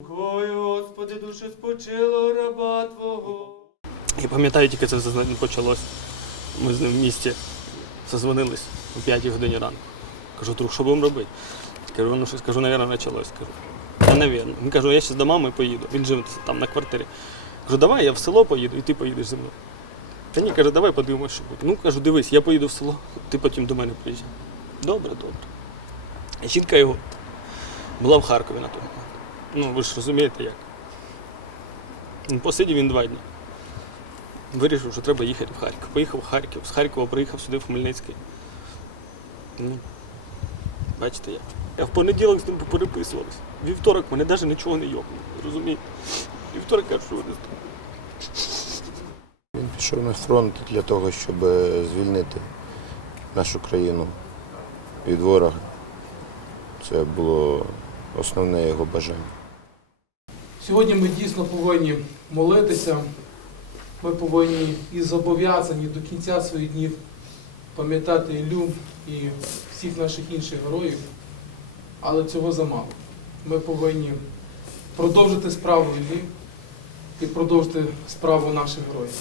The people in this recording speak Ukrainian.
Ой, Господи, душе спочило раба Твого. Я пам'ятаю, тільки це не почалось. Ми з ним в місті зазвонились о 5 годині ранку. Кажу, друг, що будемо робити? Кажу, ну щось кажу, навірно, почалось. Кажу, ну, навірно. Він каже, я ще до мами поїду. Він жив там на квартирі. Кажу, давай я в село поїду, і ти поїдеш зі мною. Та ні, каже, давай подивимося, що буде. Ну, кажу, дивись, я поїду в село, ти потім до мене приїжджай. Добре, добре. Жінка його була в Харкові на той момент. Ну, ви ж розумієте як. Ну, Посидів він два дні. Вирішив, що треба їхати в Харків. Поїхав в Харків, з Харкова приїхав сюди в Хмельницький. Ну, бачите як. Я в понеділок з ним попереписувався. Вівторок мене навіть нічого не йокнуло, розумієте? Вівторок кажу, що вони Він пішов на фронт для того, щоб е, звільнити нашу країну від ворога. Це було основне його бажання. Сьогодні ми дійсно повинні молитися. Ми повинні і зобов'язані до кінця своїх днів пам'ятати Ілю і всіх наших інших героїв. Але цього замало. Ми повинні продовжити справу Іллі і продовжити справу наших героїв.